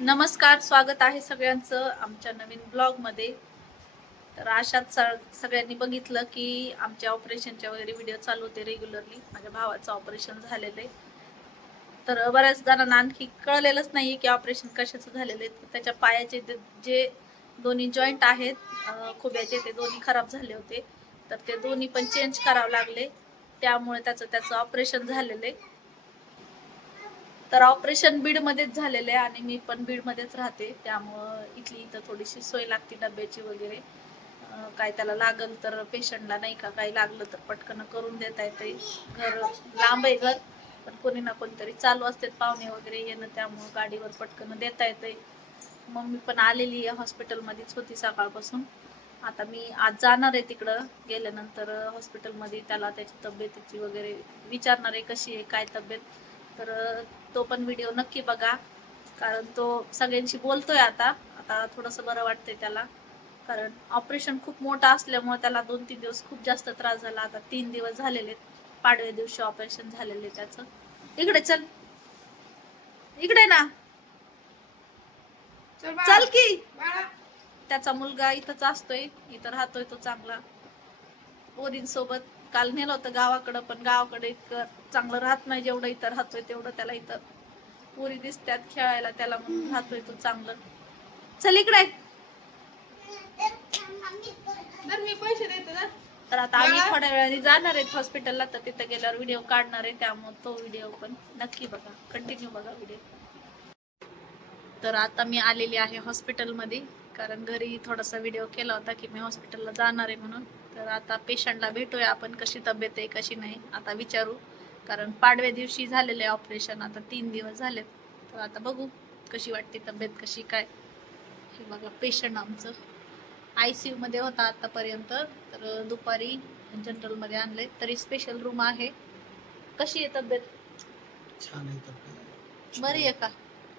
नमस्कार स्वागत आहे सगळ्यांचं आमच्या नवीन ब्लॉगमध्ये. तर अशाच स- सगळ्यांनी बघितलं की आमच्या ऑपरेशनच्या वगैरे व्हिडिओ चालू होते रेग्युलरली. माझ्या भावाचं ऑपरेशन झालेलं आहे. तर बऱ्याच जणांना आणखी कळलेलंच नाही की ऑपरेशन कशाचं झालेलं आहे. तर त्याच्या पायाचे जे- जे दोन्ही जॉईंट आहेत खोब्याचे खुब्याचे ते दोन्ही खराब झाले होते. तर ते दोन्ही पण चेंज करावं लागले. त्यामुळे त्याचं त्याचं ऑपरेशन झालेलं आहे. तर ऑपरेशन बीडमध्येच झालेलं आहे आणि मी पण बीडमध्येच राहते. त्यामुळं इथली इथं थोडीशी सोय लागते डब्याची वगैरे. काय त्याला लागल तर पेशंटला नाही का काही लागलं तर पटकन करून देता येते घर लांब आहे घर पण कोणी ना कोणतरी चालू असते पाहुणे वगैरे येणं त्यामुळं गाडीवर पटकन देता येते मम्मी पण आलेली आहे हॉस्पिटलमध्येच होती सकाळपासून. आता मी आज जाणार आहे तिकडं. गेल्यानंतर हॉस्पिटलमध्ये त्याला त्याची तब्येतीची वगैरे विचारणार आहे कशी आहे काय तब्येत. तर तो पण व्हिडिओ नक्की बघा. कारण तो सगळ्यांशी बोलतोय आता. आता थोडंसं बरं वाटतंय त्याला. कारण ऑपरेशन खूप मोठं असल्यामुळे त्याला दोन तीन दिवस खूप जास्त त्रास झाला. आता तीन दिवस झालेले. पाडव्या दिवशी ऑपरेशन झालेले त्याचं. इकडे चल. इकडे ना. चल की. त्याचा मुलगा इथंच असतोय. इथं राहतोय तो चांगला. पोरींसोबत. काल नेलं होतं गावाकडं पण गावाकडे इतकं चांगलं राहत नाही जेवढं इथं राहतोय तेवढं त्याला इथं पोरी दिसत्यात खेळायला त्याला म्हणून राहतोय तो चांगलं. चल इकडे. मी पैसे देते ना. तर आता आम्ही थोड्या वेळाने जाणार आहेत हॉस्पिटलला तर तिथं गेल्यावर व्हिडिओ काढणार आहे त्यामुळे तो व्हिडिओ पण नक्की बघा कंटिन्यू बघा व्हिडिओ तर आता मी आलेली आहे हॉस्पिटलमध्ये कारण घरी थोडासा व्हिडिओ केला होता की मी हॉस्पिटलला जाणार आहे म्हणून. तर आता पेशंटला भेटूया आपण कशी तब्येत आहे कशी नाही आता विचारू. कारण पाडव्या दिवशी झालेलं आहे ऑपरेशन आता तीन दिवस झालेत. तर आता बघू कशी वाटते तब्येत कशी काय. हे बघा पेशंट आमचं. आय सी यू मध्ये होता आतापर्यंत. तर दुपारी जनरलमध्ये आणले. तरी स्पेशल रूम आहे. कशी आहे तब्येत? छान आहे तब्येत. बरी आहे का?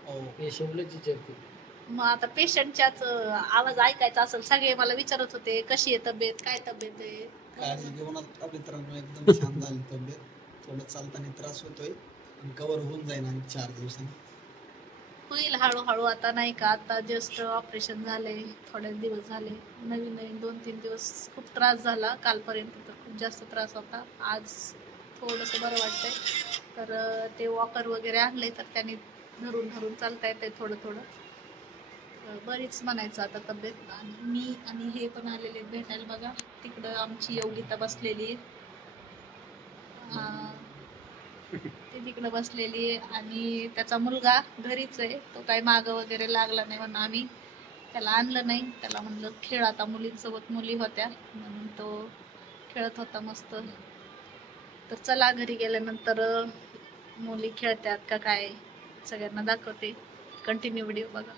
हो. पेशंटलाच विचारते. मग आता पेशंटच्याच आवाज ऐकायचा असेल सगळे मला विचारत होते कशी आहे तब्येत? काय तब्येत आहे? काळजी घेऊन आपल्या मित्रांनो एकदम छान झाली तब्येत. थोडं चालताना त्रास होतोय पण कव्हर होऊन जाईल आणि चार दिवसांनी. होईल हळूहळू आता नाही का? आता जस्ट ऑपरेशन झाले थोडे दिवस झाले. नवीन नवीन दोन तीन दिवस खूप त्रास झाला. कालपर्यंत तर खूप जास्त त्रास होता. आज थोडंसं बरं वाटतंय. तर ते वॉकर वगैरे आणले तर त्याने धरून धरून चालता येते थोडं थोडं. बरीच म्हणायचं आता तब्येत. आणि मी आणि हे पण आलेले भेटायला बघा. तिकडं आमची योगिता बसलेली आहे. ती तिकडं बसलेली आहे. आणि त्याचा मुलगा घरीच आहे. तो काही माग वगैरे लागला नाही म्हणून आम्ही त्याला आणलं नाही. त्याला म्हणलं खेळ आता मुलींसोबत मुली होत्या. म्हणून तो खेळत होता मस्त. तर चला घरी गेल्यानंतर मुली खेळतात का काय सगळ्यांना दाखवते. कंटिन्यू व्हिडिओ बघा.